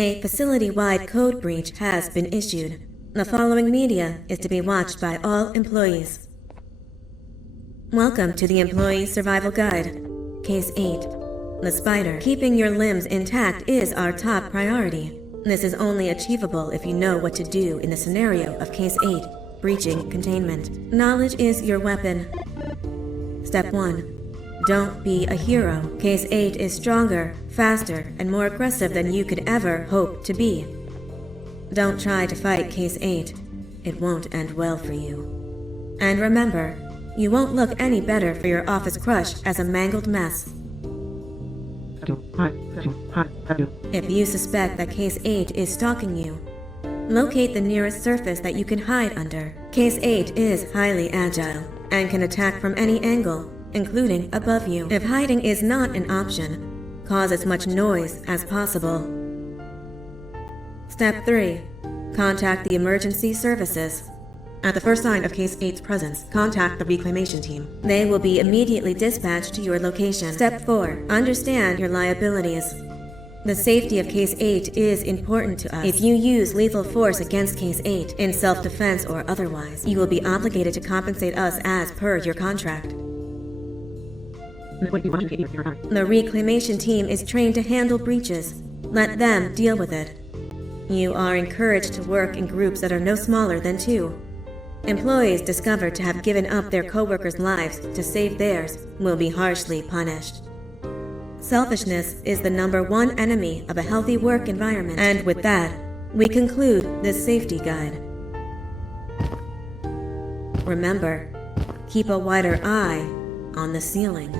A facility-wide code breach has been issued. The following media is to be watched by all employees. Welcome to the Employee Survival Guide. Case 8. The spider. Keeping your limbs intact is our top priority. This is only achievable if you know what to do in the scenario of Case 8, breaching containment. Knowledge is your weapon. Step 1. Don't be a hero. Case 8 is stronger, faster, and more aggressive than you could ever hope to be. Don't try to fight Case 8. It won't end well for you. And remember, you won't look any better for your office crush as a mangled mess. If you suspect that Case 8 is stalking you, locate the nearest surface that you can hide under. Case 8 is highly agile and can attack from any angle, including above you. If hiding is not an option, cause as much noise as possible. Step 3. Contact the emergency services. At the first sign of Case 8's presence, contact the reclamation team. They will be immediately dispatched to your location. Step 4. Understand your liabilities. The safety of Case 8 is important to us. If you use lethal force against Case 8, in self-defense or otherwise, you will be obligated to compensate us as per your contract. The reclamation team is trained to handle breaches. Let them deal with it. You are encouraged to work in groups that are no smaller than 2. Employees discovered to have given up their co-workers' lives to save theirs will be harshly punished. Selfishness is the #1 enemy of a healthy work environment. And with that, we conclude this safety guide. Remember, keep a wider eye on the ceiling.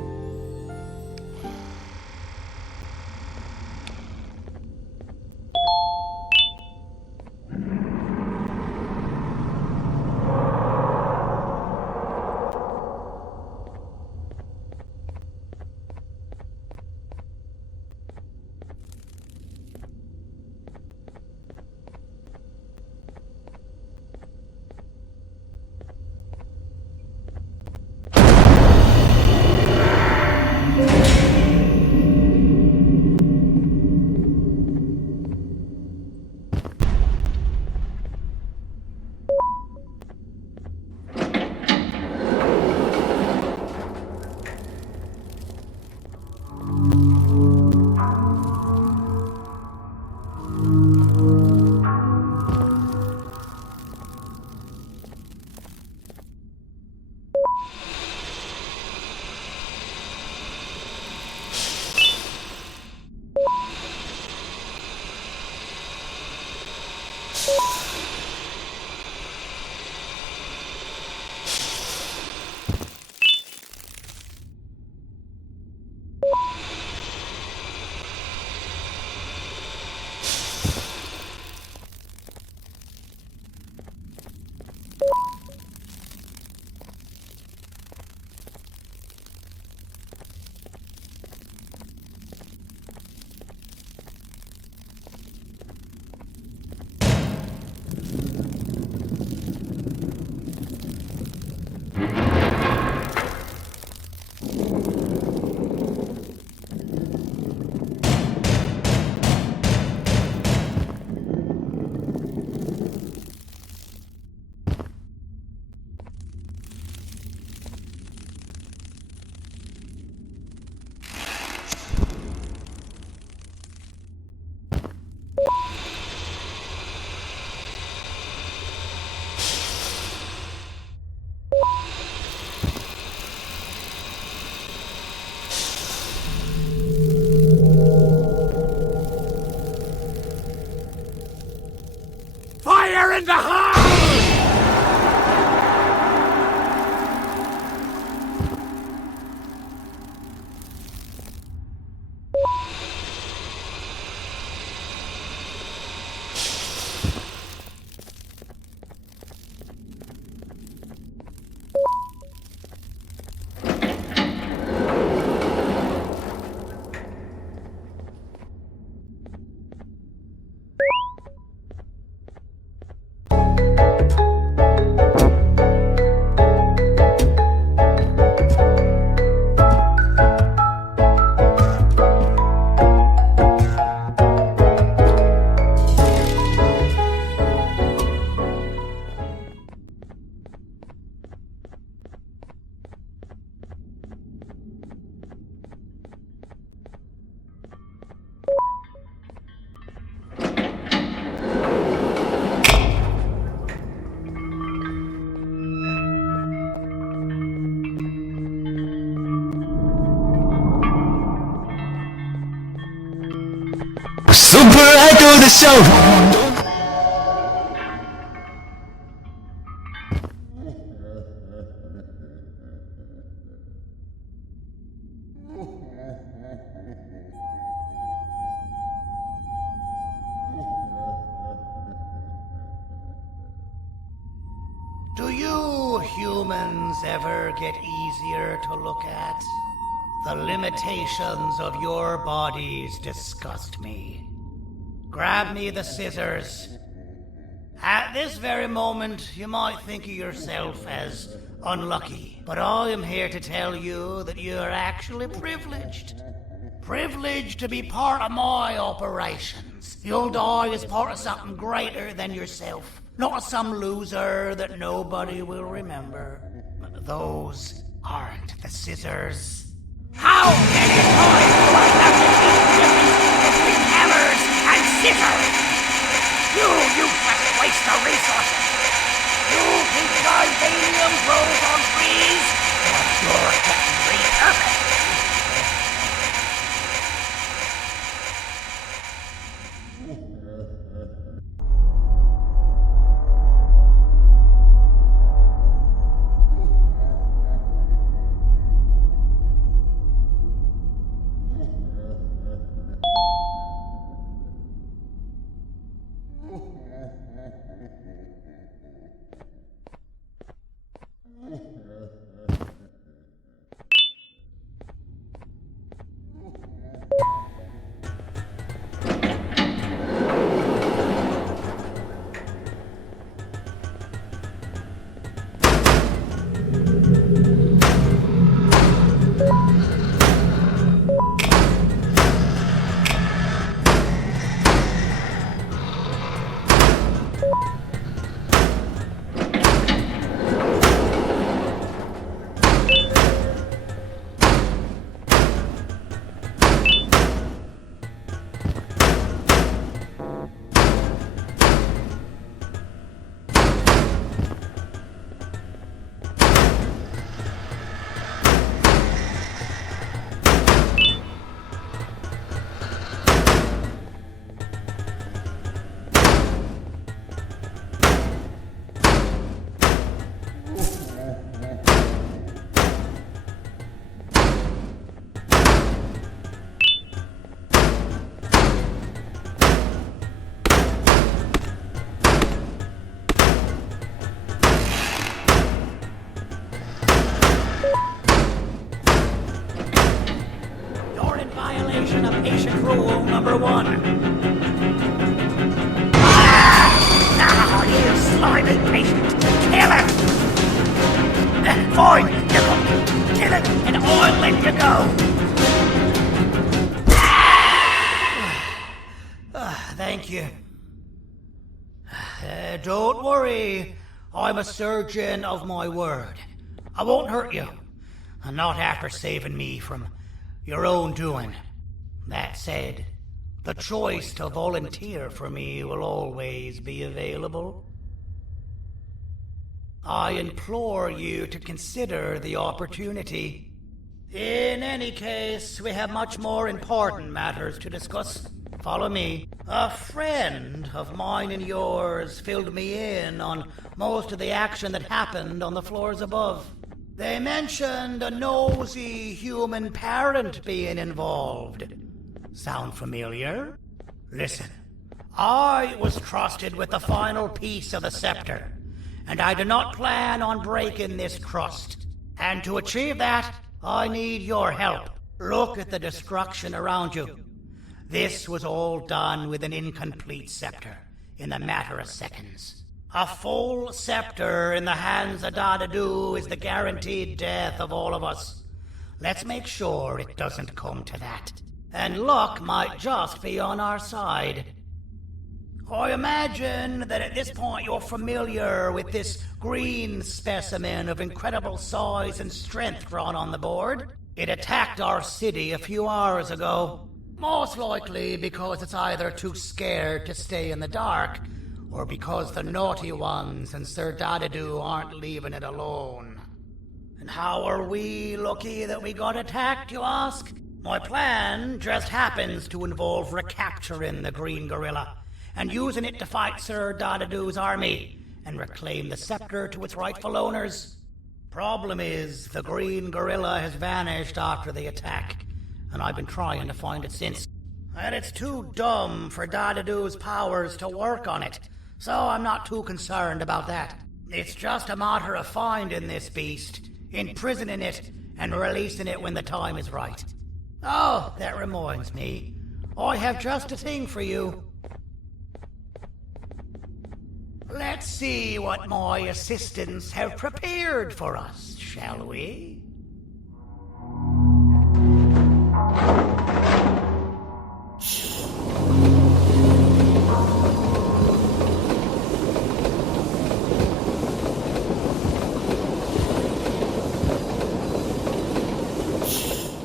Fire in the hole! Super Idol the show. Do you humans ever get easier to look at? The limitations of your bodies disgust me. Grab me the scissors. At this very moment, you might think of yourself as unlucky, but I am here to tell you that you are actually privileged. Privileged to be part of my operations. You'll die as part of something greater than yourself, not as some loser that nobody will remember. Those aren't the scissors. How can you try to have the difference between hammers and scissors? You useless waste of resources! You think titanium grows on trees? Well, you're getting repurposed! Rule number 1. Now, you slimy patient! Kill it! Fine, you got me. Kill it, and I'll let you go! Thank you. Don't worry. I'm a surgeon of my word. I won't hurt you. Not after saving me from your own doing. That said, the choice to volunteer for me will always be available. I implore you to consider the opportunity. In any case, we have much more important matters to discuss. Follow me. A friend of mine and yours filled me in on most of the action that happened on the floors above. They mentioned a nosy human parent being involved. Sound familiar? Listen, I was trusted with the final piece of the scepter, and I do not plan on breaking this trust. And to achieve that, I need your help. Look at the destruction around you. This was all done with an incomplete scepter, in a matter of seconds. A full scepter in the hands of Dadadu is the guaranteed death of all of us. Let's make sure it doesn't come to that. And luck might just be on our side. I imagine that at this point you're familiar with this green specimen of incredible size and strength drawn on the board. It attacked our city a few hours ago. Most likely because it's either too scared to stay in the dark, or because the naughty ones and Sir Dadadu aren't leaving it alone. And how are we lucky that we got attacked, you ask? My plan just happens to involve recapturing the green gorilla and using it to fight Sir Dadadoo's army and reclaim the scepter to its rightful owners. Problem is, the green gorilla has vanished after the attack, and I've been trying to find it since. And it's too dumb for Dadadoo's powers to work on it, so I'm not too concerned about that. It's just a matter of finding this beast, imprisoning it, and releasing it when the time is right. Oh, that reminds me. I have just a thing for you. Let's see what my assistants have prepared for us, shall we?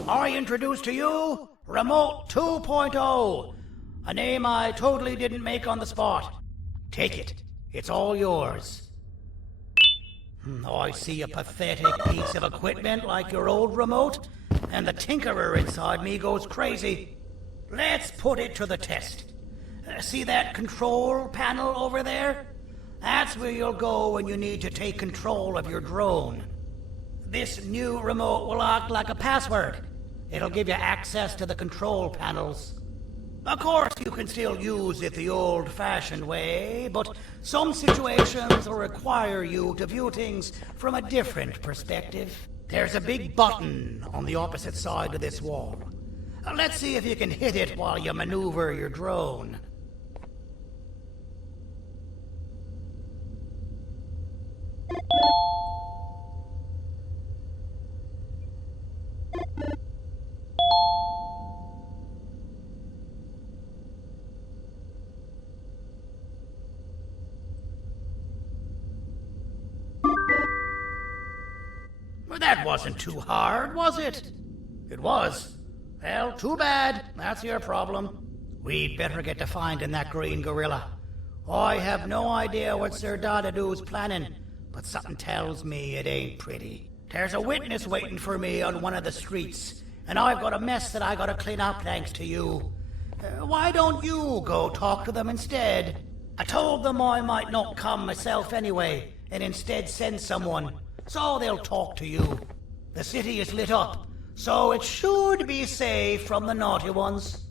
I introduce to you Remote 2.0, a name I totally didn't make on the spot. Take it. It's all yours. I see a pathetic piece of equipment like your old remote, and the tinkerer inside me goes crazy. Let's put it to the test. See that control panel over there? That's where you'll go when you need to take control of your drone. This new remote will act like a password. It'll give you access to the control panels. Of course, you can still use it the old-fashioned way, but some situations will require you to view things from a different perspective. There's a big button on the opposite side of this wall. Let's see if you can hit it while you maneuver your drone. That wasn't too hard, was it? It was. Well, too bad. That's your problem. We'd better get to finding that green gorilla. I have no idea what Sir Dadadoo's planning, but something tells me it ain't pretty. There's a witness waiting for me on one of the streets, and I've got a mess that I gotta clean up thanks to you. Why don't you go talk to them instead? I told them I might not come myself anyway, and instead send someone, so they'll talk to you. The city is lit up, so it should be safe from the naughty ones.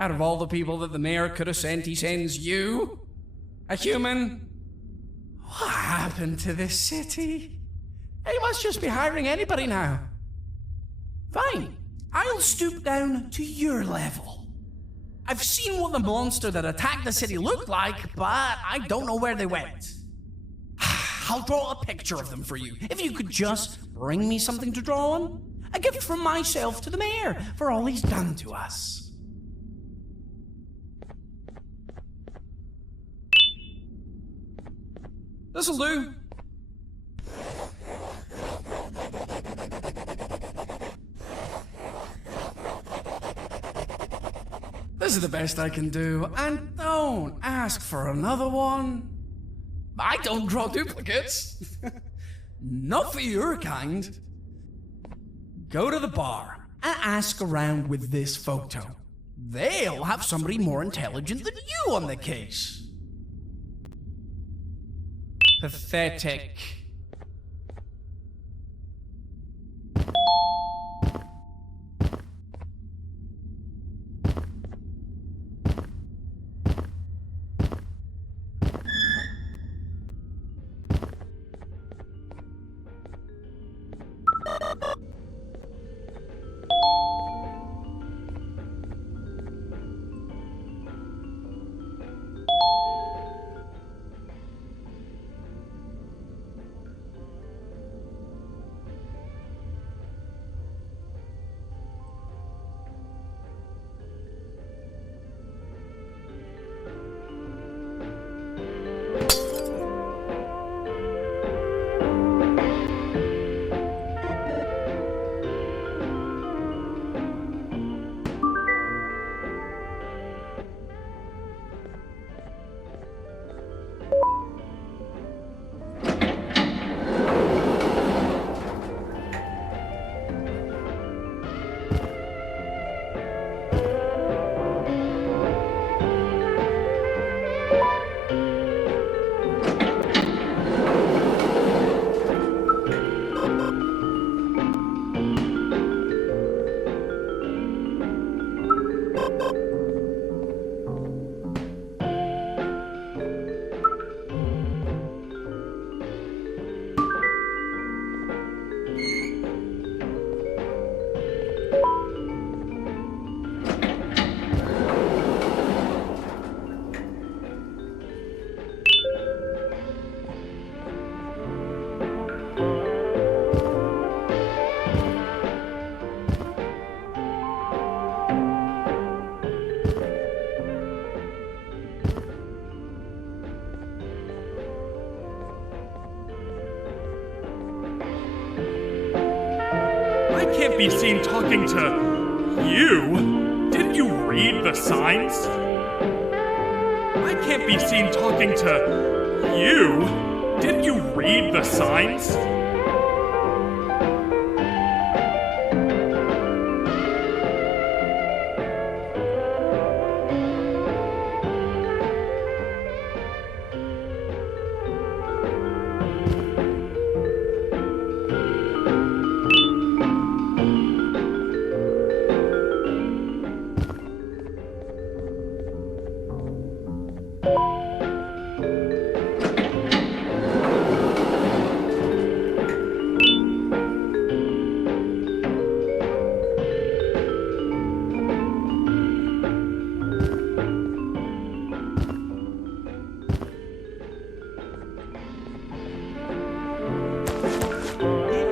Out of all the people that the mayor could have sent, he sends you? A human? What happened to this city? He must just be hiring anybody now. Fine, I'll stoop down to your level. I've seen what the monster that attacked the city looked like, but I don't know where they went. I'll draw a picture of them for you, if you could just bring me something to draw on. A gift from myself to the mayor for all he's done to us. This'll do. This is the best I can do, and don't ask for another one. I don't draw duplicates. Not for your kind. Go to the bar and ask around with this photo. they'll have somebody more intelligent than you on the case. Pathetic. I can't be seen talking to you. Didn't you read the signs? I can't be seen talking to you. Didn't you read the signs?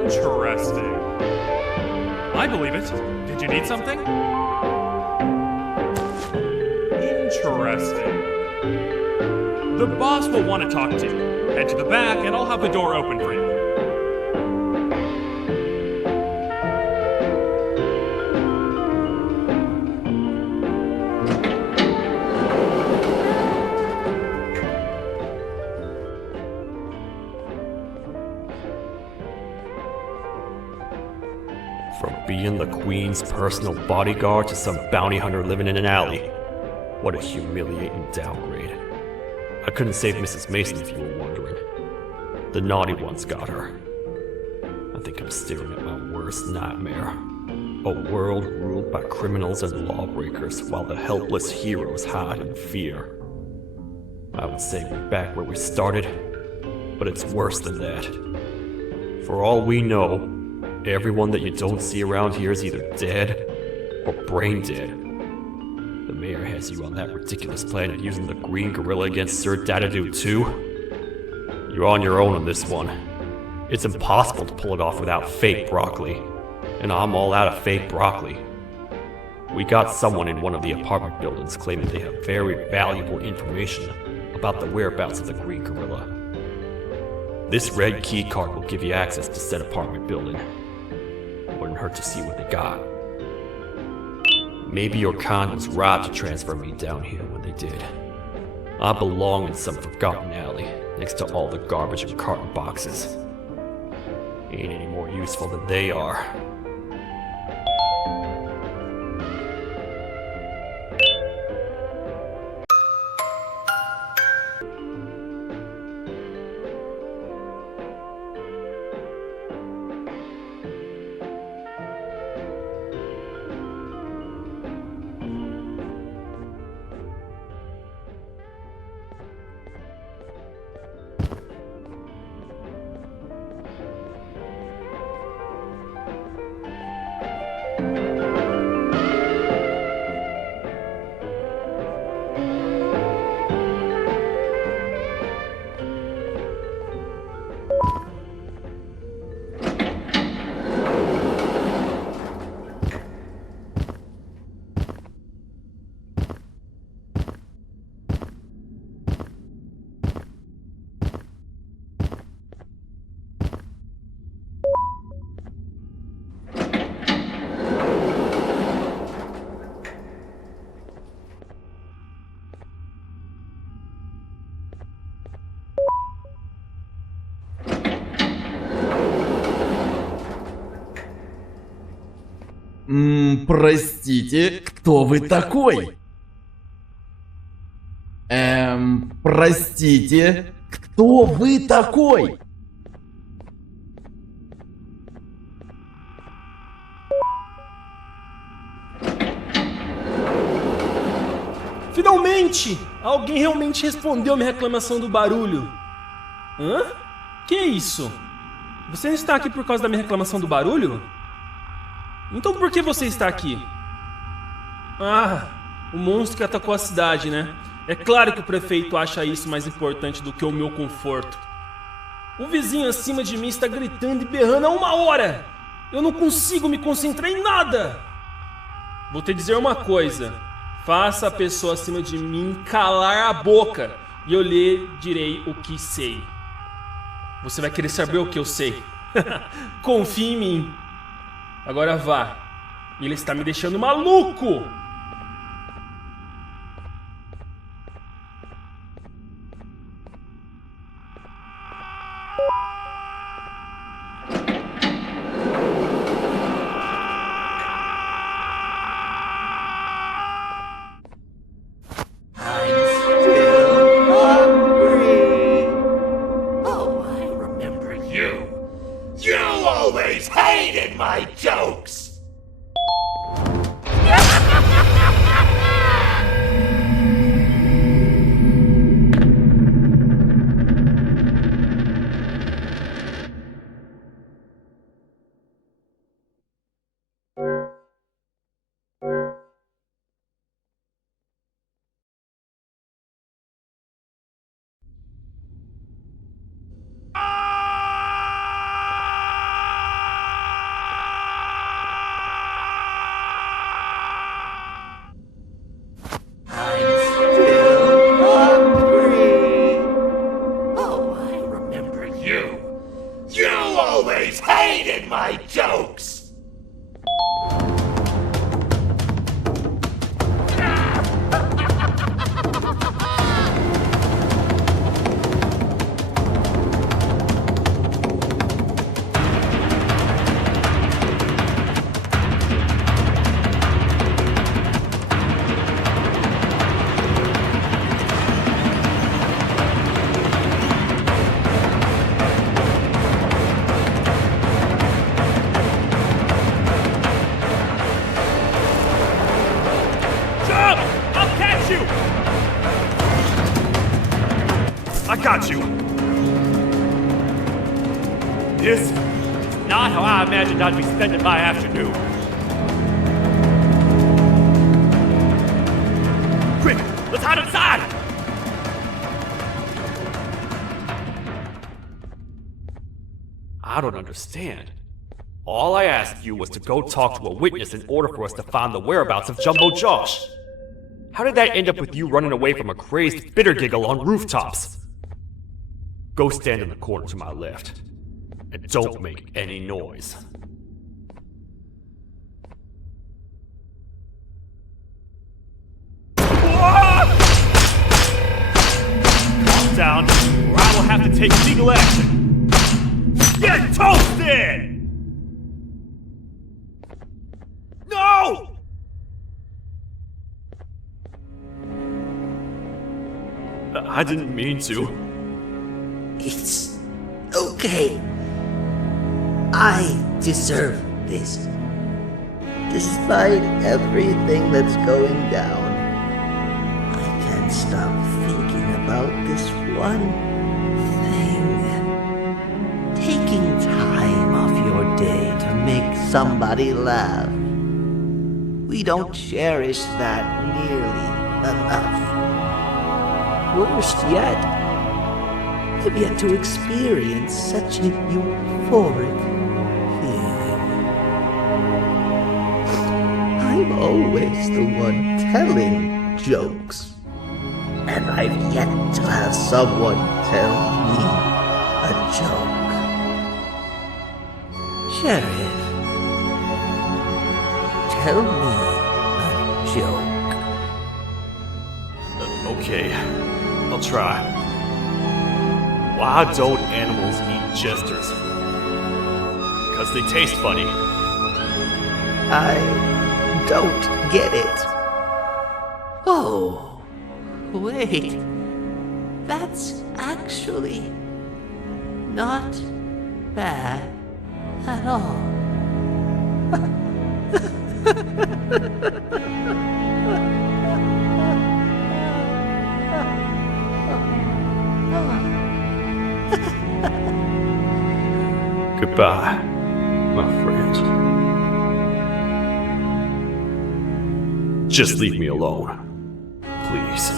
Interesting. I believe it. Did you need something? Interesting. The boss will want to talk to you. Head to the back and I'll have the door open for you. From being the Queen's personal bodyguard to some bounty hunter living in an alley. What a humiliating downgrade. I couldn't save Mrs. Mason if you were wondering. The naughty ones got her. I think I'm staring at my worst nightmare. A world ruled by criminals and lawbreakers while the helpless heroes hide in fear. I would say we're back where we started, but it's worse than that. For all we know, everyone that you don't see around here is either dead or brain dead. The mayor has you on that ridiculous plan of using the green gorilla against Sir Dadadoo too. You're on your own on this one. It's impossible to pull it off without fake broccoli. And I'm all out of fake broccoli. We got someone in one of the apartment buildings claiming they have very valuable information about the whereabouts of the green gorilla. This red key card will give you access to said apartment building. Wouldn't hurt to see what they got. Maybe your con was robbed to transfer me down here when they did. I belong in some forgotten alley, next to all the garbage and carton boxes. Ain't any more useful than they are. Простите, кто вы такой? Простите, кто вы такой? Finalmente! Alguém realmente respondeu minha reclamação do barulho. Hã? Que é isso? Você não está aqui por causa da minha reclamação do barulho? Então por que você está aqui? Ah, o monstro que atacou a cidade, né? É claro que o prefeito acha isso mais importante do que o meu conforto. O vizinho acima de mim está gritando e berrando há 1 hora. Eu não consigo me concentrar em nada. Vou te dizer uma coisa. Faça a pessoa acima de mim calar a boca e eu lhe direi o que sei. Você vai querer saber o que eu sei. Confie em mim. Agora vá. Ele está me deixando maluco. You always hated my jokes! You always hated my jokes! I got you! This is not how I imagined I'd be spending my afternoon. Quick, let's hide inside! I don't understand. All I asked you was to go talk to a witness in order for us to find the whereabouts of Jumbo Josh. How did that end up with you running away from a crazed bitter giggle on rooftops? Go stand in the corner to my left. And don't make any noise. Calm down, or I will have to take legal action. Get toasted! No! I didn't mean to. It's okay. I deserve this. Despite everything that's going down, I can't stop thinking about this one thing. Taking time off your day to make somebody laugh. We don't cherish that nearly enough. Worst yet, I've yet to experience such a euphoric feeling. I'm always the one telling jokes, and I've yet to have someone tell me a joke. Sheriff, tell me a joke. Okay, I'll try. Why don't animals eat jesters? Because they taste funny. I don't get it. Oh, wait. That's actually not bad at all. Goodbye, my friend. Just leave me alone, please.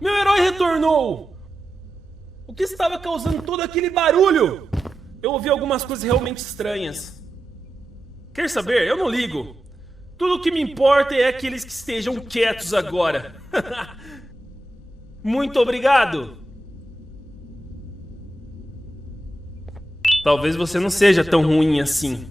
Meu herói retornou! O que estava causando todo aquele barulho? Eu ouvi algumas coisas realmente estranhas. Quer saber? Eu não ligo. Tudo o que me importa é que eles que estejam quietos agora. Muito obrigado! Talvez você não seja tão ruim assim.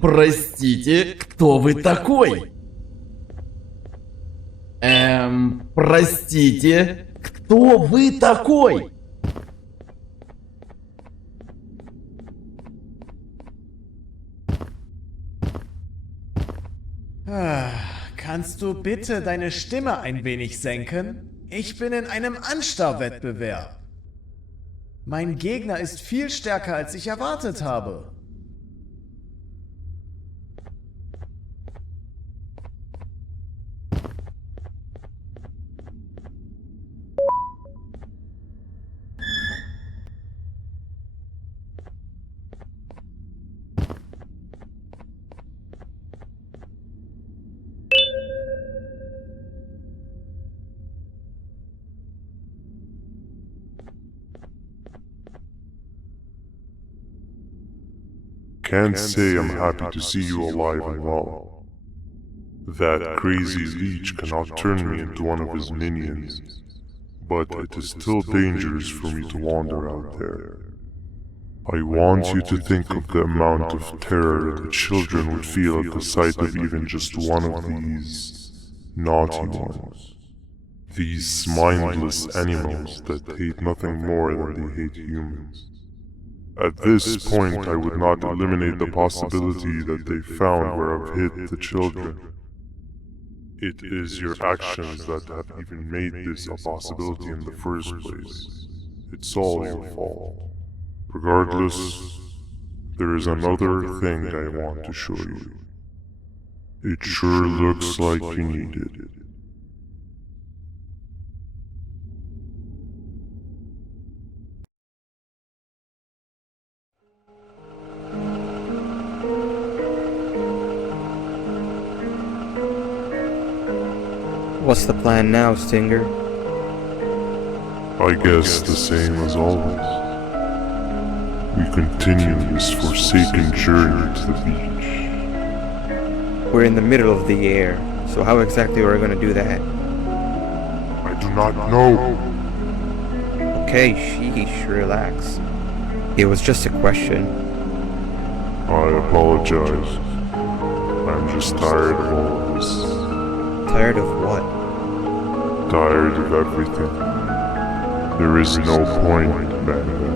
Простите, кто вы такой? Простите, кто вы такой? Kannst du bitte deine Stimme ein wenig senken? Ich bin in einem Anstarrwettbewerb. Mein Gegner ist viel stärker, als ich erwartet habe. Can't say I'm happy to see you alive and well. That crazy leech cannot turn me into one of his minions, but it is still dangerous for me to wander out there. I want you to think of the amount of terror the children would feel at the sight of even just one of these naughty ones. These mindless animals that hate nothing more than they hate humans. At this point, I would not eliminate the possibility that they found where I've hid the children. It is your actions that have even made this a possibility in the first place. It's all your fault. Regardless, there is another thing I want to show you. It sure looks like you need it. What's the plan now, Stinger? I guess the same as always. We continue this forsaken journey to the beach. We're in the middle of the air, so how exactly are we going to do that? I do not know. Okay, sheesh, relax. It was just a question. I apologize. I'm just tired of all of this. Tired of what? tired of everything. There is no point, Banban.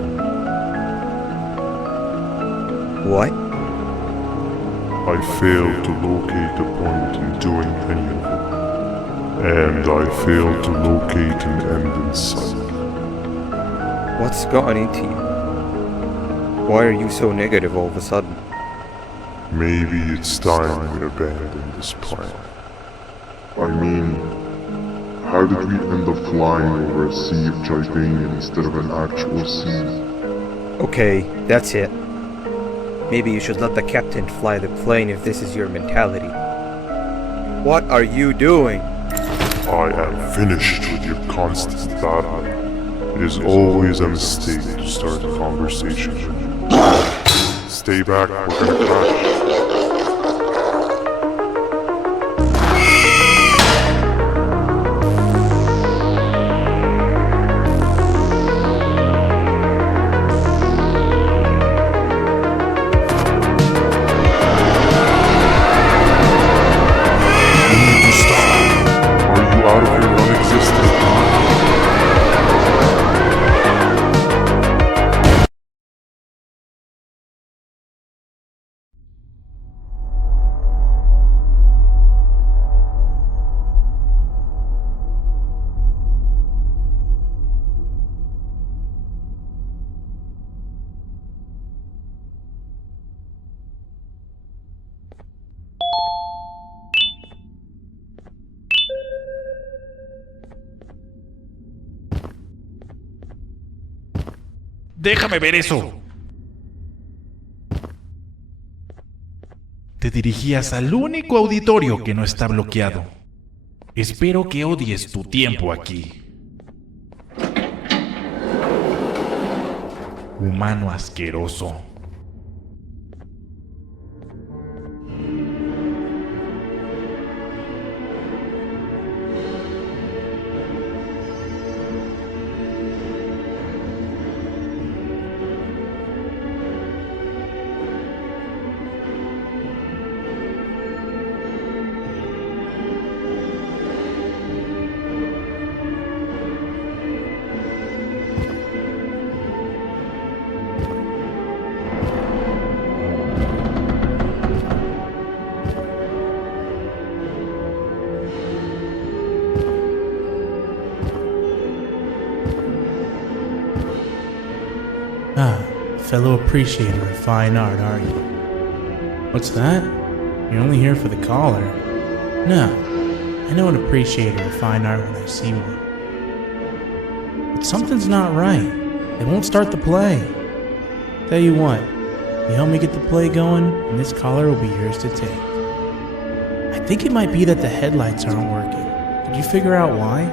What? I failed to locate a point in doing any of it. And I failed to locate an end in sight. What's gotten into you? Why are you so negative all of a sudden? Maybe it's time we abandon this plan. I mean, how did we end up flying over a sea of Jibania instead of an actual sea? Okay, that's it. Maybe you should let the captain fly the plane if this is your mentality. What are you doing? I am finished with your constant battling. It is always a mistake to start a conversation. Stay back, we're gonna crash. Out of your non-existent Déjame ver eso. Te dirigías al único auditorio que no está bloqueado. Espero que odies tu tiempo aquí. Humano asqueroso. Fellow appreciator of fine art, are you? What's that? You're only here for the collar. No, I know an appreciator of fine art when I see one. But something's not right. They won't start the play. Tell you what, you help me get the play going, and this collar will be yours to take. I think it might be that the headlights aren't working. Could you figure out why?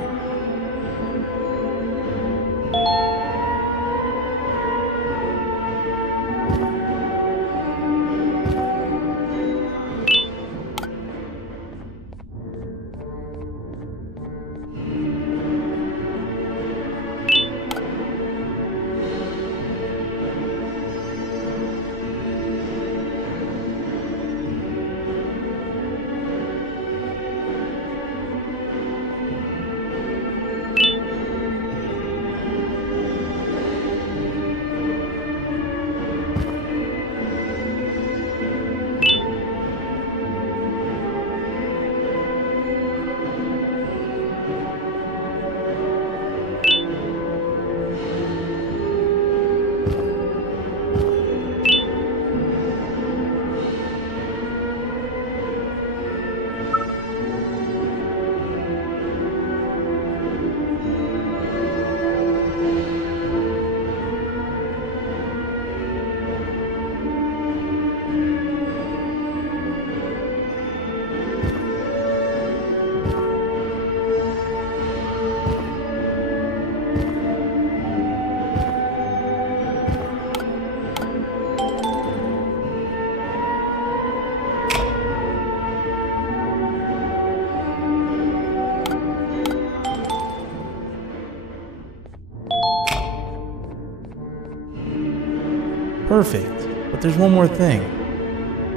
Perfect, but there's one more thing.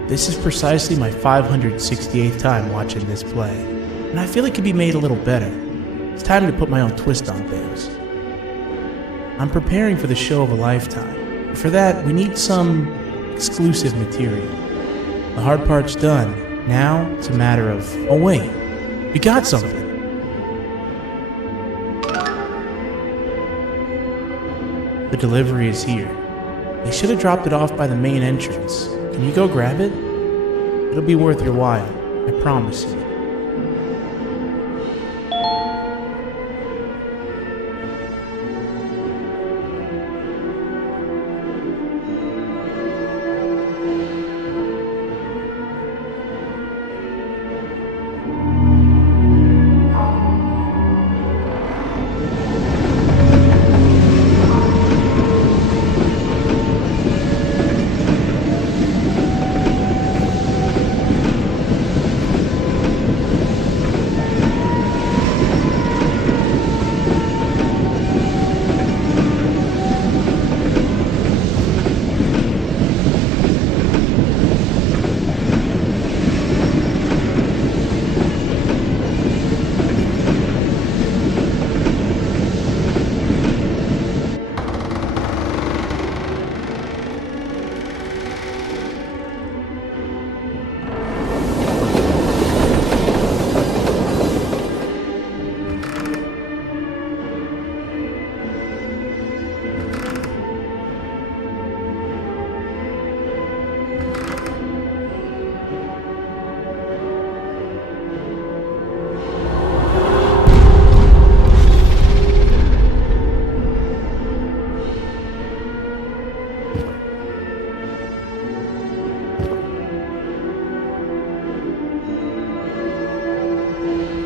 This is precisely my 568th time watching this play, and I feel it could be made a little better. It's time to put my own twist on things. I'm preparing for the show of a lifetime. For that, we need some exclusive material. The hard part's done. Now, it's a matter of, oh wait, we got something. The delivery is here. They should have dropped it off by the main entrance. Can you go grab it? It'll be worth your while, I promise you.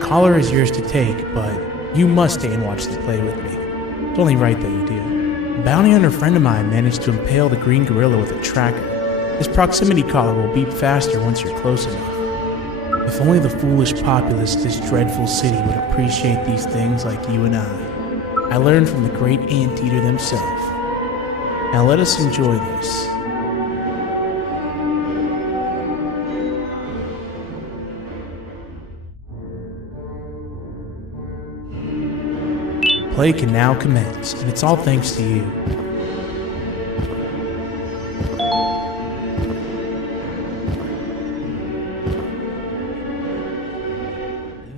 Collar is yours to take, but you must stay and watch the play with me. It's only right that you do. A bounty hunter friend of mine managed to impale the green gorilla with a tracker. This proximity collar will beep faster once you're close enough. If only the foolish populace of this dreadful city would appreciate these things like you and I learned from the great anteater themselves. Now let us enjoy this. Play can now commence, and it's all thanks to you.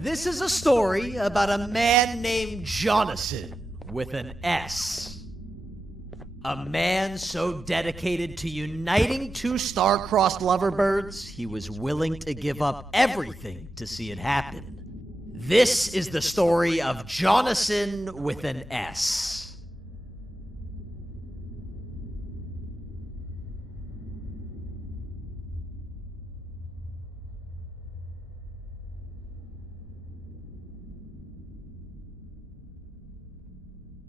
This is a story about a man named Jonathan with an S. A man so dedicated to uniting two star-crossed loverbirds, he was willing to give up everything to see it happen. This is the story of Jonathan with an S.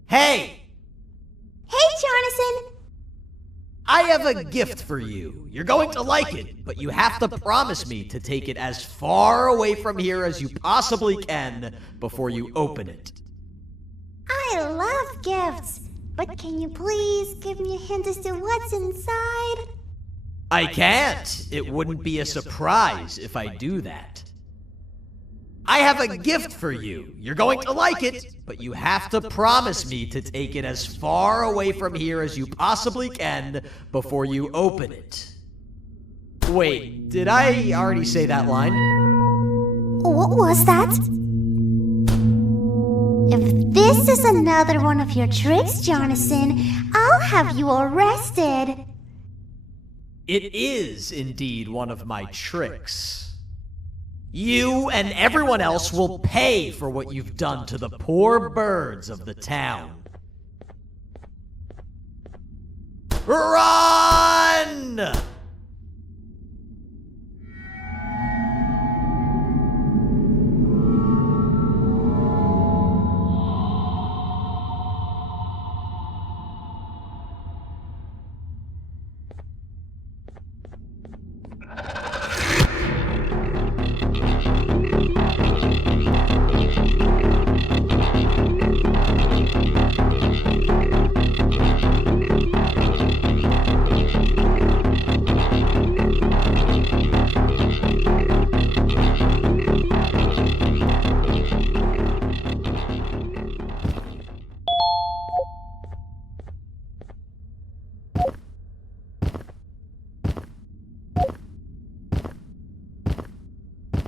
Hey! Hey, Jonathan! I have a gift for you. You're going to like it, but you have to promise me to take it as far away from here as you possibly can before you open it. I love gifts, but can you please give me a hint as to what's inside? I can't. It wouldn't be a surprise if I do that. I have a gift for you. You're going to like it, but you have to promise me to take it as far away from here as you possibly can before you open it. Wait, did I already say that line? What was that? If this is another one of your tricks, Jonathan, I'll have you arrested. It is indeed one of my tricks. You and everyone else will pay for what you've done to the poor birds of the town. Run!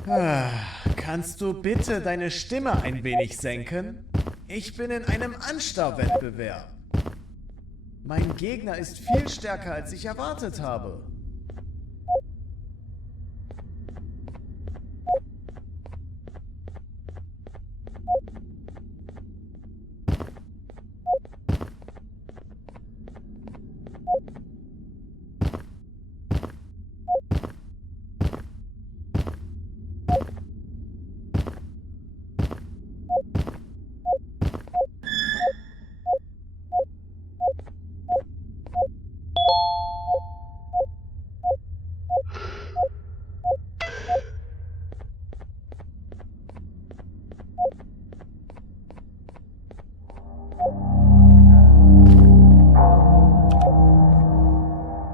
Kannst du bitte deine Stimme ein wenig senken? Ich bin in einem Anstarrwettbewerb. Mein Gegner ist viel stärker, als ich erwartet habe.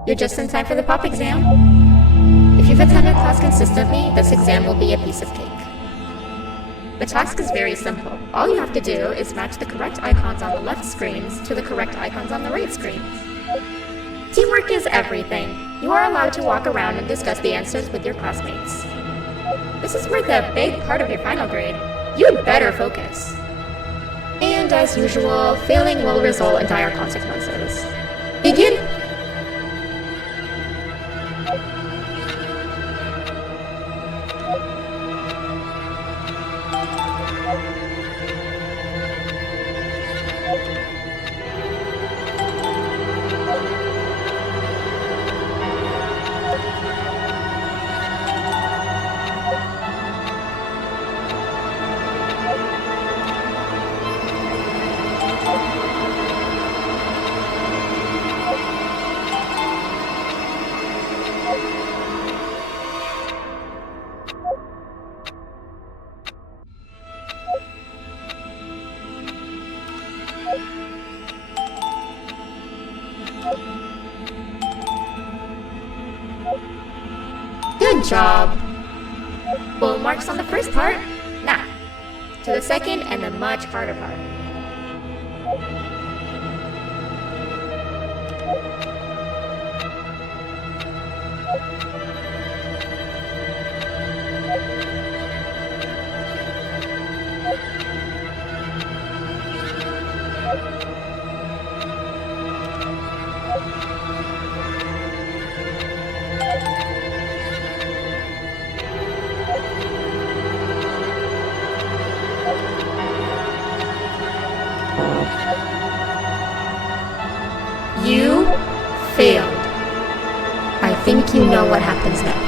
You're just in time for the pop exam. If you've attended class consistently, this exam will be a piece of cake. The task is very simple. All you have to do is match the correct icons on the left screens to the correct icons on the right screens. Teamwork is everything. You are allowed to walk around and discuss the answers with your classmates. This is worth a big part of your final grade. You'd better focus. And as usual, failing will result in dire consequences. Begin! Good job! Full marks on the first part. Now, to the second and the much harder part. You failed. I think you know what happens now.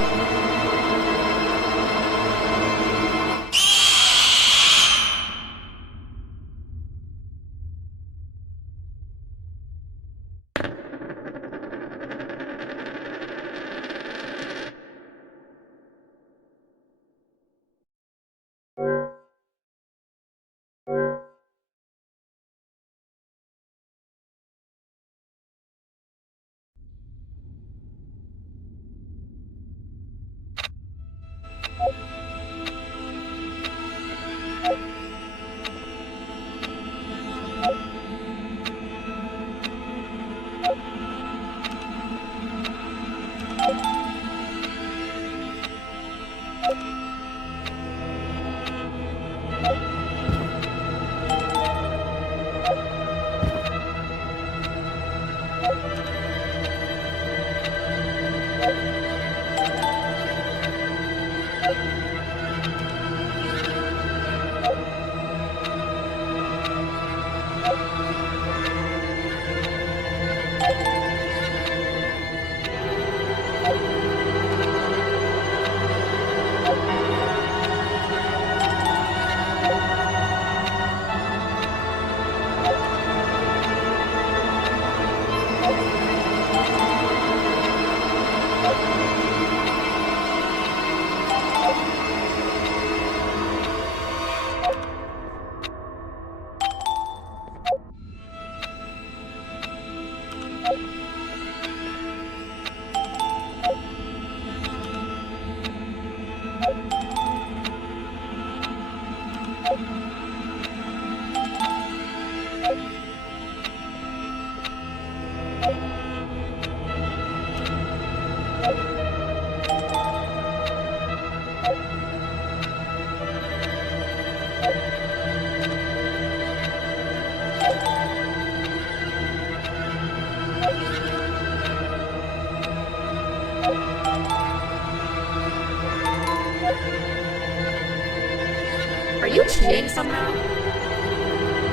Are you cheating somehow?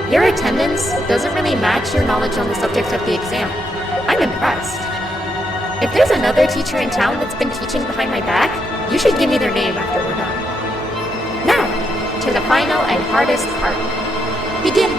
Your attendance doesn't really match your knowledge on the subject of the exam. I'm impressed. If there's another teacher in town that's been teaching behind my back, you should give me their name after we're done. Now, to the final and hardest part. Begin!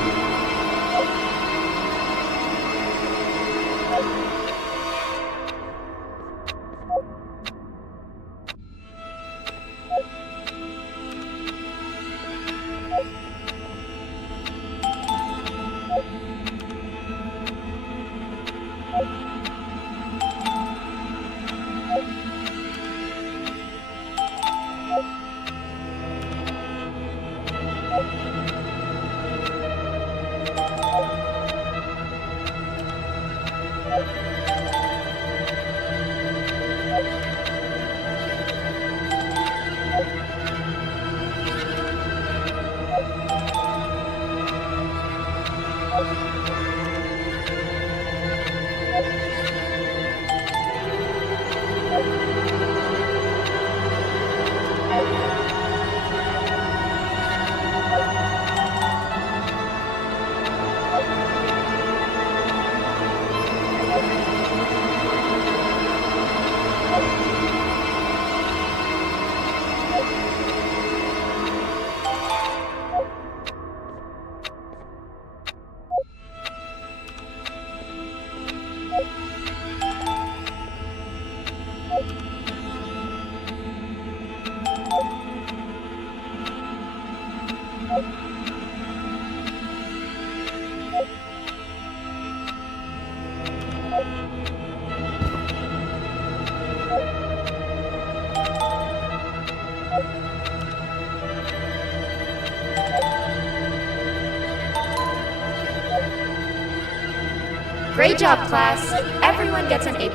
Great job, class. Everyone gets an A+.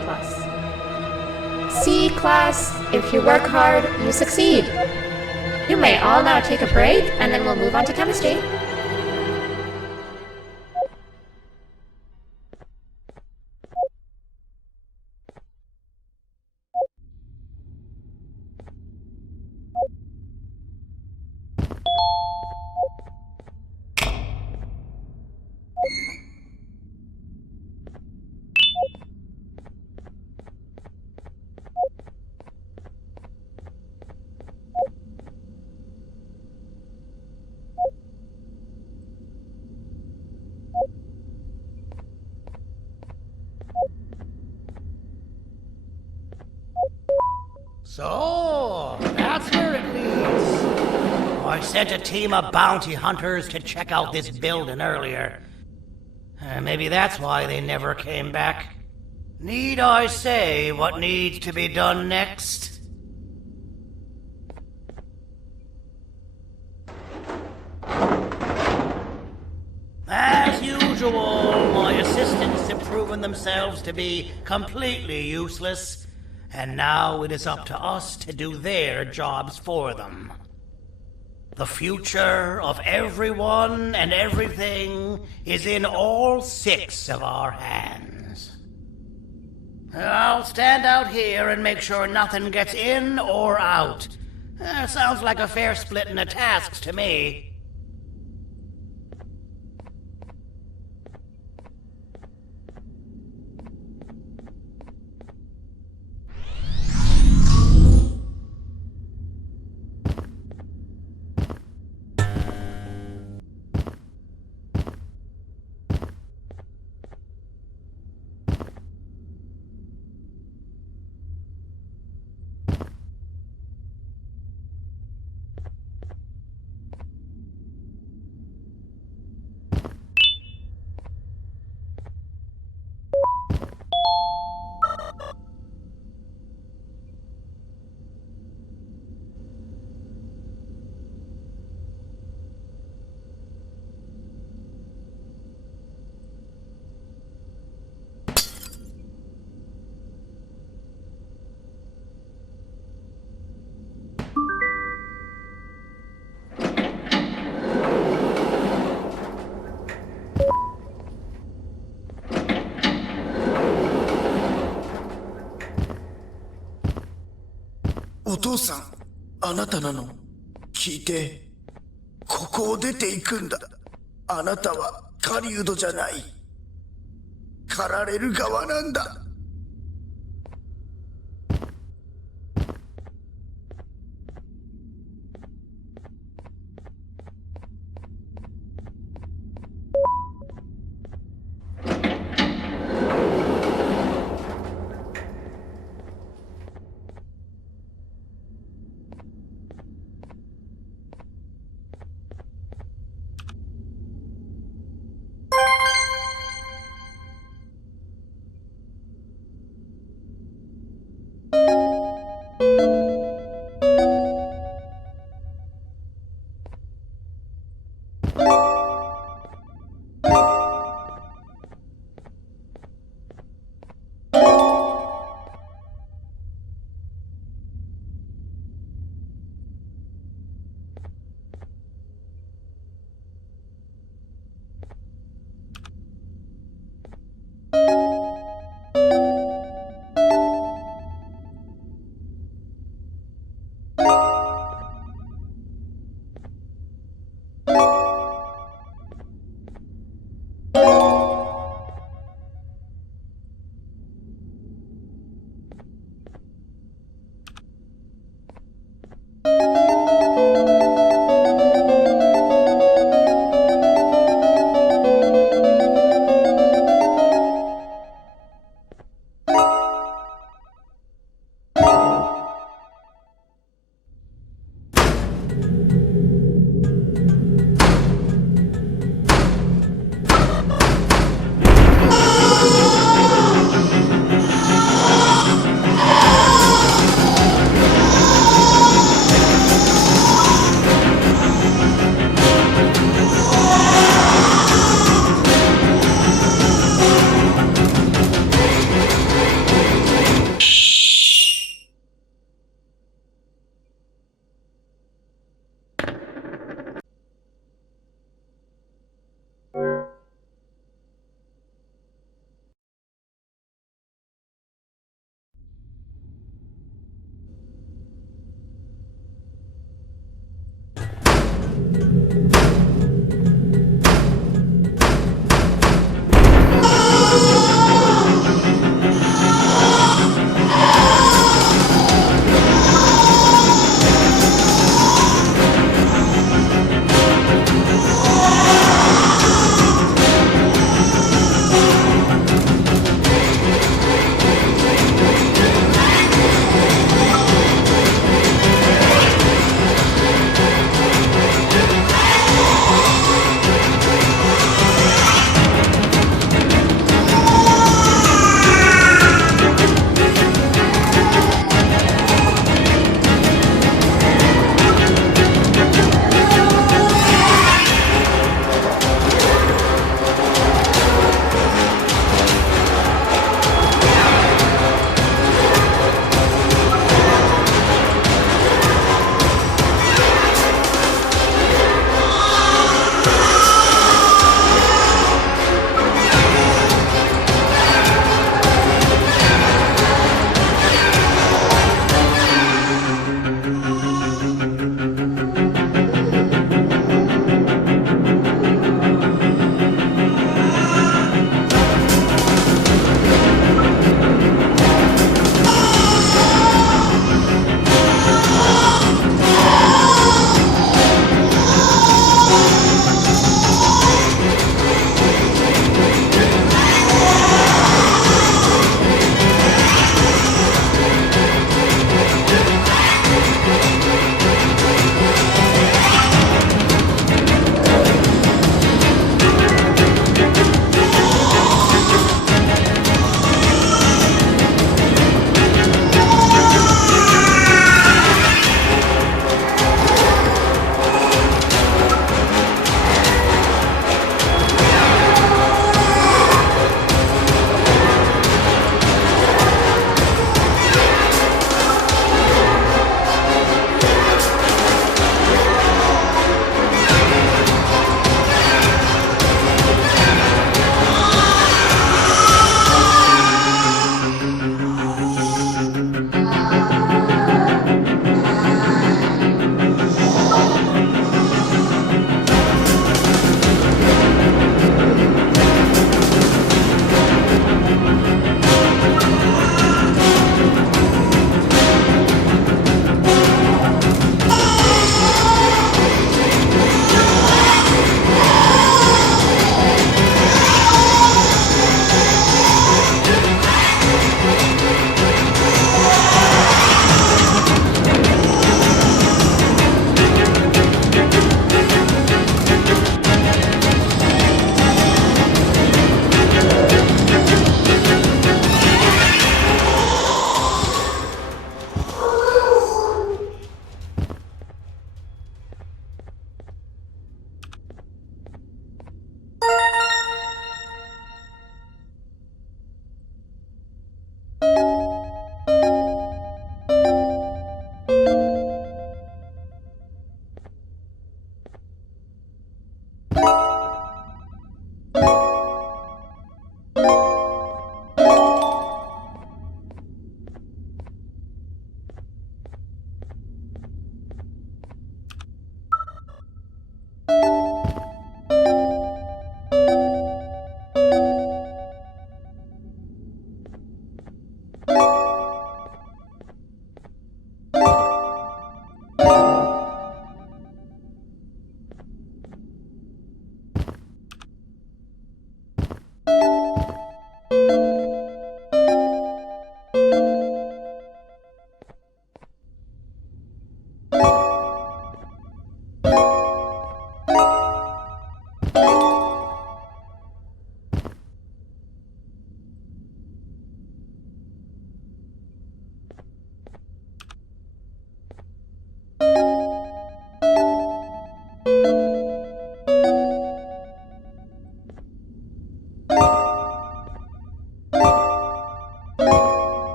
See, class, if you work hard, you succeed. You may all now take a break, and then we'll move on to chemistry. So, that's where it leads. I sent a team of bounty hunters to check out this building earlier. Maybe that's why they never came back. Need I say what needs to be done next? As usual, my assistants have proven themselves to be completely useless, and now it is up to us to do their jobs for them. The future of everyone and everything is in all 6 of our hands. I'll stand out here and make sure nothing gets in or out. Sounds like a fair splitting of tasks to me. お父さん、あなたなの？聞いて。ここを出ていくんだ。あなたは狩人じゃない。狩られる側なんだ。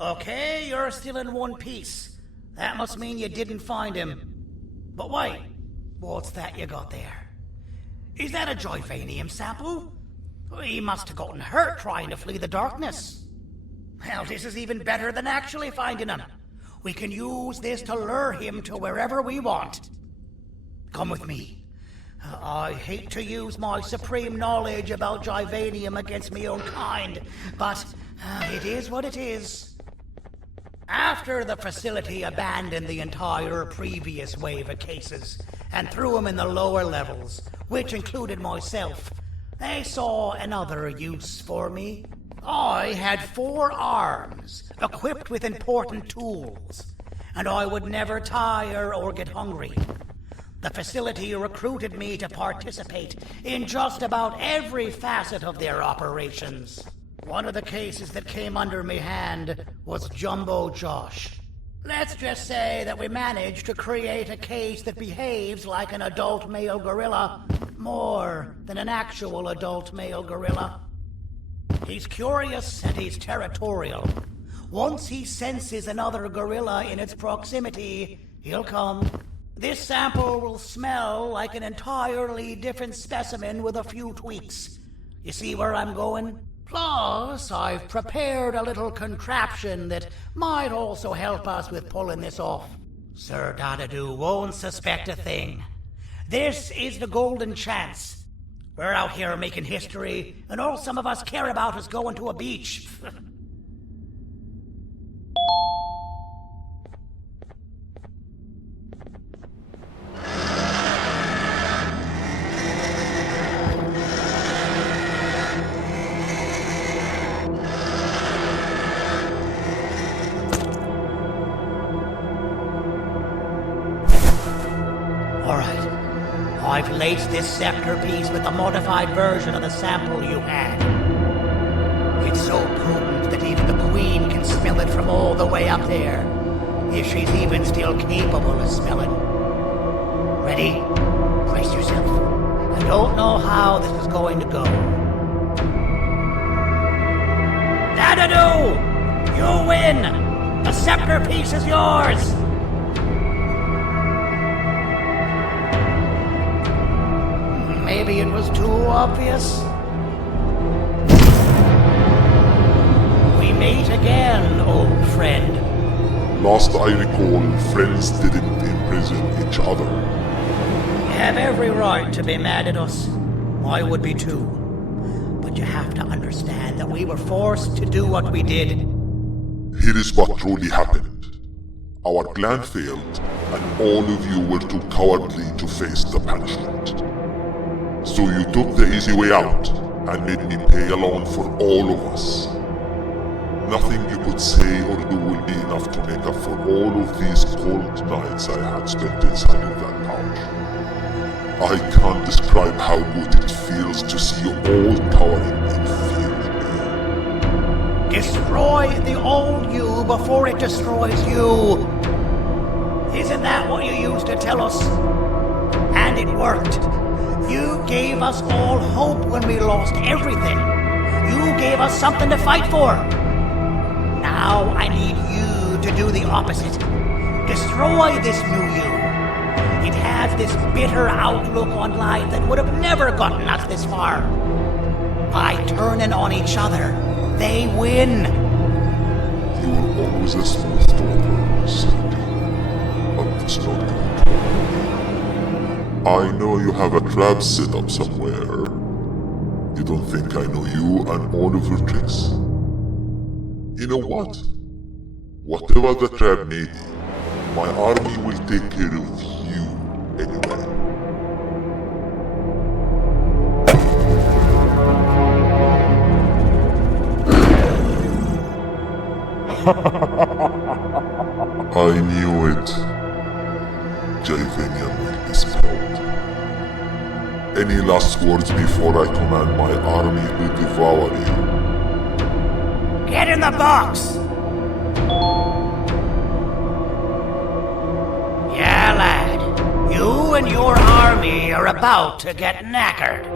Okay, you're still in one piece. That must mean you didn't find him. But wait, what's that you got there? Is that a Joyvanium sample? He must have gotten hurt trying to flee the darkness. Well, this is even better than actually finding him. We can use this to lure him to wherever we want. Come with me. I hate to use my supreme knowledge about Joyvanium against my own kind, but it is what it is. After the facility abandoned the entire previous wave of cases and threw them in the lower levels, which included myself, they saw another use for me. I had 4 arms, equipped with important tools, and I would never tire or get hungry. The facility recruited me to participate in just about every facet of their operations. One of the cases that came under me hand was Jumbo Josh. Let's just say that we managed to create a case that behaves like an adult male gorilla, more than an actual adult male gorilla. He's curious and he's territorial. Once he senses another gorilla in its proximity, he'll come. This sample will smell like an entirely different specimen with a few tweaks. You see where I'm going? Plus, I've prepared a little contraption that might also help us with pulling this off. Sir Dadadoo won't suspect a thing. This is the golden chance. We're out here making history, and all some of us care about is going to a beach. I've laced this scepter piece with the modified version of the sample you had. It's so potent that even the Queen can smell it from all the way up there, if she's even still capable of smelling. Ready? Brace yourself. I don't know how this is going to go. Dadadoo! You win! The scepter piece is yours! Maybe it was too obvious. We meet again, old friend. Last I recall, friends didn't imprison each other. You have every right to be mad at us. I would be too. But you have to understand that we were forced to do what we did. Here is what truly happened. Our plan failed, and all of you were too cowardly to face the punishment. So you took the easy way out, and made me pay alone for all of us. Nothing you could say or do will be enough to make up for all of these cold nights I had spent inside of that couch. I can't describe how good it feels to see you all cowering in fear. Destroy the old you before it destroys you. Isn't that what you used to tell us? And it worked. You gave us all hope when we lost everything. You gave us something to fight for. Now I need you to do the opposite. Destroy this new you. It has this bitter outlook on life that would have never gotten us this far. By turning on each other, they win. You were always a smooth talker, Sandy. But it's not good. I know you have a trap set up somewhere. You don't think I know you and all of your tricks? You know what? Whatever the trap may be, My army will take care of you anyway. I knew it. Javanian will be spelled. Any last words before I command my army to devour you? Get in the box! Yeah, lad. You and your army are about to get knackered.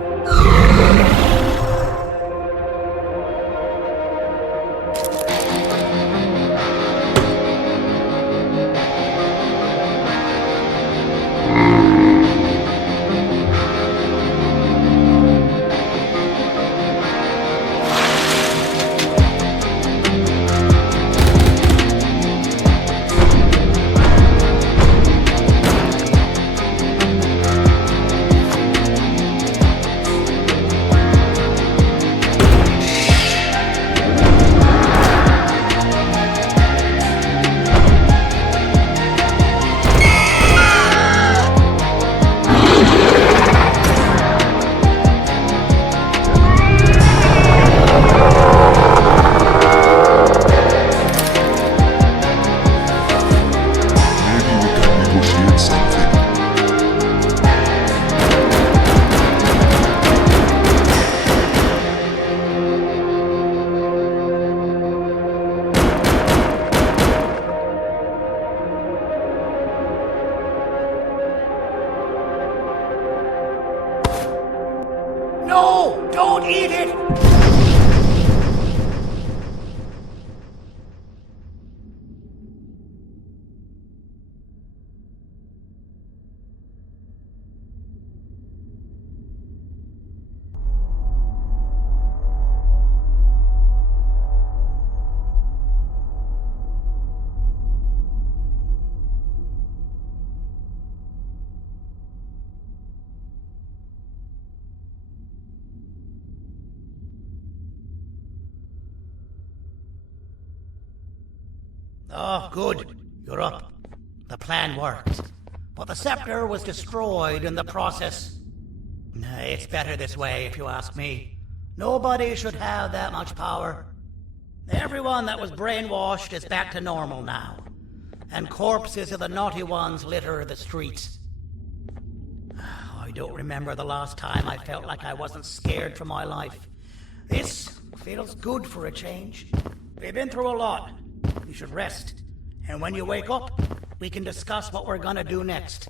No! Don't eat it! Oh, good. You're up. The plan worked. But the scepter was destroyed in the process. It's better this way, if you ask me. Nobody should have that much power. Everyone that was brainwashed is back to normal now. And corpses of the naughty ones litter the streets. I don't remember the last time I felt like I wasn't scared for my life. This feels good for a change. We've been through a lot. You should rest. And when you wake up, we can discuss what we're gonna do next.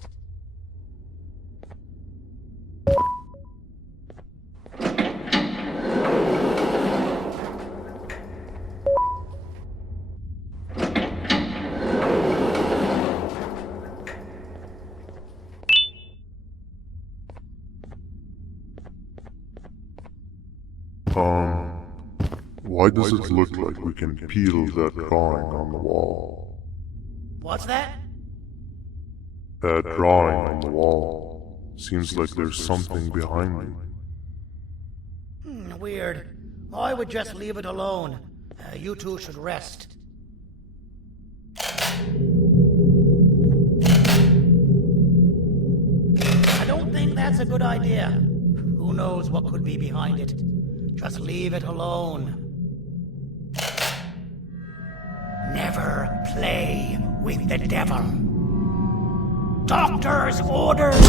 Why does it look like we can peel that drawing on the wall? What's that? That drawing on the wall. Seems like there's something behind it. Weird. I would just leave it alone. You two should rest. I don't think that's a good idea. Who knows what could be behind it? Just leave it alone. Never play with the devil. Doctor's orders!